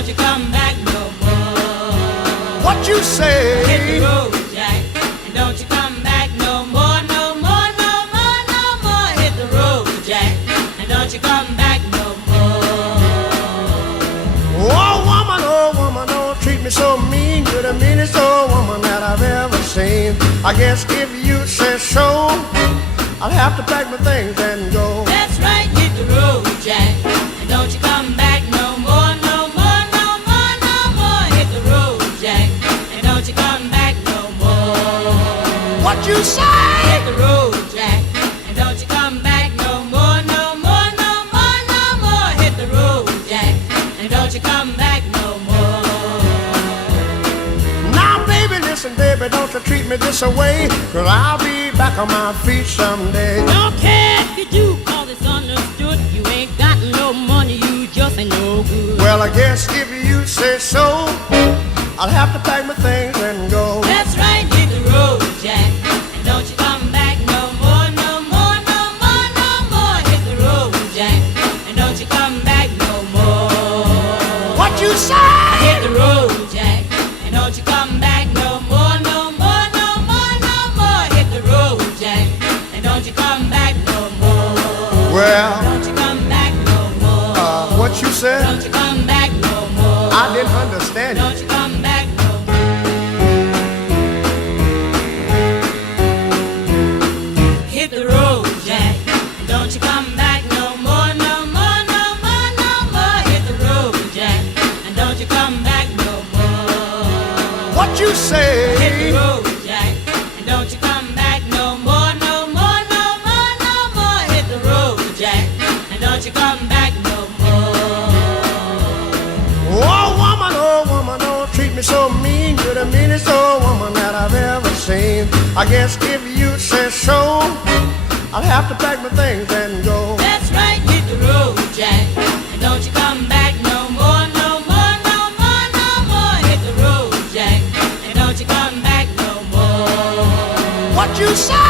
don't you come back no more. What you say? Hit the road, Jack, and don't you come back no more, no more, no more, no more. Hit the road, Jack, and don't you come back no more. Oh woman, don't treat me so mean. You're the meanest old woman that I've ever seen. I guess if you say so, I'll have to pack my things and go. That's right, hit the road, Jack, and don't you come back no more, no more, no more, no more. Hit the road, Jack, and don't you come back no more. What you say? Hit the road, Jack, and don't you come back no more, no more, no more, no more. Hit the road, Jack, and don't you come back no more. Now baby, listen baby, don't you treat me this away, 'cause I'll be back on my feet someday. Don't care if you do, 'cause it's understood. You ain't got no money, you just ain't no good. Well, I guess if you say so, I'll have to pack my things and go. That's right, hit the road, Jack, and don't you come back no more, no more, no more, no more. Hit the road, Jack, and don't you come back no more. What you say? Hit the road, Jack, and don't you come back no more, no more, no more, no more. Hit the road, Jack, and don't you come back no more. Well, Don't you come back no more. what you said? Don't you come back no more. I didn't understand you. Don't you come back no more. Hit the road, Jack, and don't you come back no more, no more, no more, no more. Hit the road, Jack, and don't you come back no more. What you say? Hit the road, Jack, and don't you come back no more, no more, no more, no more. Hit the road, Jack, and don't you come back no more. Oh woman, don't treat me so mean. You're the meanest old woman that I've ever seen. I guess if you say so, I'll have to pack my things and go. That's right, hit the road, Jack, and don't you come back no more, no more, no more, no more. Hit the road, Jack, and don't you come back no more. What you say?